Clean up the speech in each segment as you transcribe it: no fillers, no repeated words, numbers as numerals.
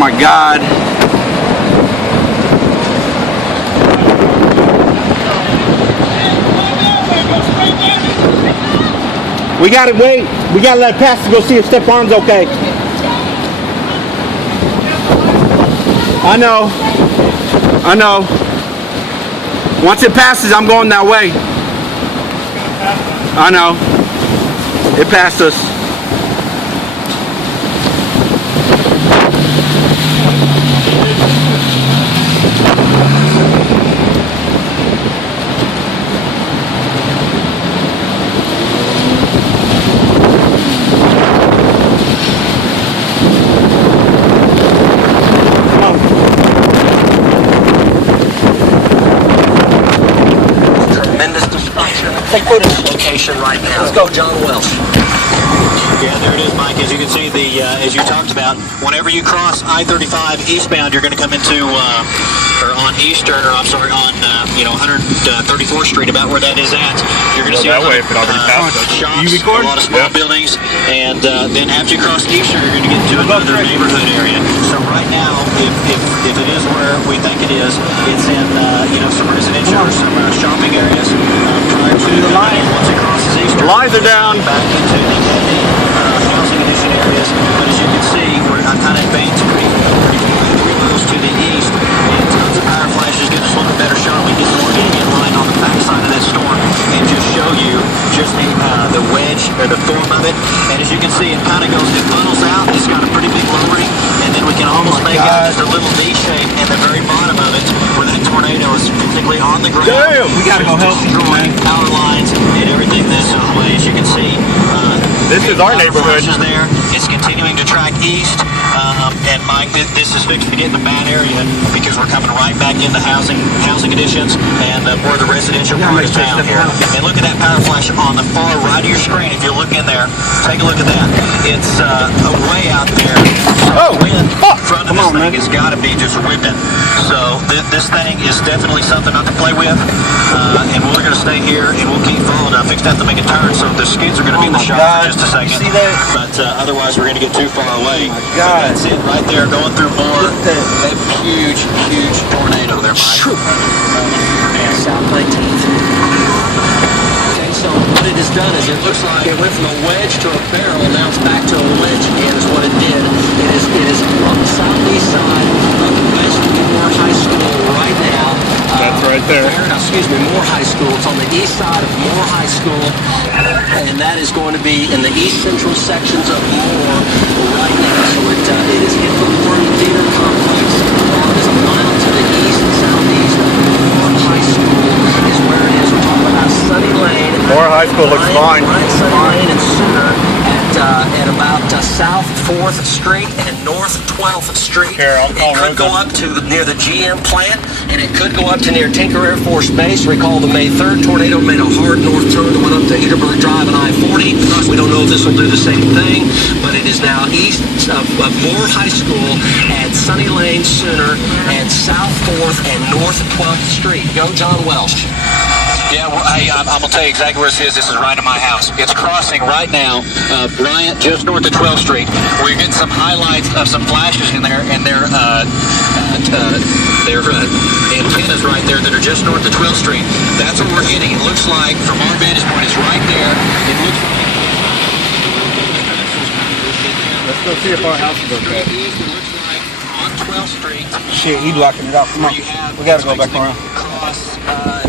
my God. We gotta wait. We gotta let it pass to go see if Stefan's okay. I know. I know. Once it passes, I'm going that way. I know. It passed us. Take footage. Location right now. Let's go, John Welsh. Yeah, there it is, Mike. As you can see, as you talked about, whenever you cross I-35 eastbound, you're going to come into, or on Eastern, or I'm sorry, on 134th Street, about where that is at. You're going to see a lot of shops, a lot of small buildings, and then after you cross Eastern, you're going to get into another neighborhood area. So right now, if it is where we think it is, it's in some residential or some shopping areas prior to the line. Once it crosses Eastern, Lights are down. Back into the housing addition areas. But as you can see, we're kind of advanced pretty close to the east, and tons of power flashes give us a little better shot. We get more in line on the backside of that storm and just show you just the wedge or the form of it. And as you can see, it kind of goes, it funnels out. It's got a pretty big lowering, and then we can almost make out just a little V shape in the very bottom of it, where that tornado is physically on the ground. Damn, we gotta go help you, man. Power lines and everything this way. As you can see, this is our neighborhood. There, it's continuing to track east, and Mike, this is fixing to get in a bad area because we're coming right back into housing additions and more of the residential part of town here. And look at that power flash on the far right of your screen. If you look in there, take a look at that. It's way out there. So the wind in front of this thing has got to be just whipping. So this thing is definitely something not to play with, and we're going to stay here and we'll keep following. I fixed that to make a turn, so the skids are going to be in the shop for just a second. See that? But otherwise, we're going to get too far away. God. That's it right there, going through more. That huge tornado there, Mike. South 19th. Okay, so what it has done is it looks like it went from a wedge to a barrel, now it's back to a wedge again is what it did. It is on the southeast side of West Moore High School right now. That's right there. Moore High School. It's on the east side of Moore High School, and that is going to be in the east central sections of Moore right now. So it is hit the Warren Theater Complex. It is a mile to the east and southeast. Moore High School is where it is. We're talking about Sunny Lane. Moore High School looks fine. Sunny Lane and Sooner at about South 4th Street and North 12th Street. It could go up to near the GM plant, and it could go up to near Tinker Air Force Base. Recall the May 3rd tornado made a hard north turn that went up to Ederberg Drive and I-40. We don't know if this will do the same thing, but it is now east of Moore High School at Sunny Lane, Sooner, and South 4th and North 12th Street. Go John Welsh. Yeah, well, hey, I'm going to tell you exactly where this is. This is right in my house. It's crossing right now Bryant, just north of 12th Street. We're getting some highlights of some flashes in there, and they're antennas right there that are just north of 12th Street. That's what we're hitting. It looks like, from our vantage point, it's right there. It looks like... Let's go see if our house is okay. It looks like on 12th Street. Shit, he blocking it out. Come on. We gotta go back around.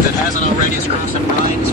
If it hasn't already, it's crossing Ryan's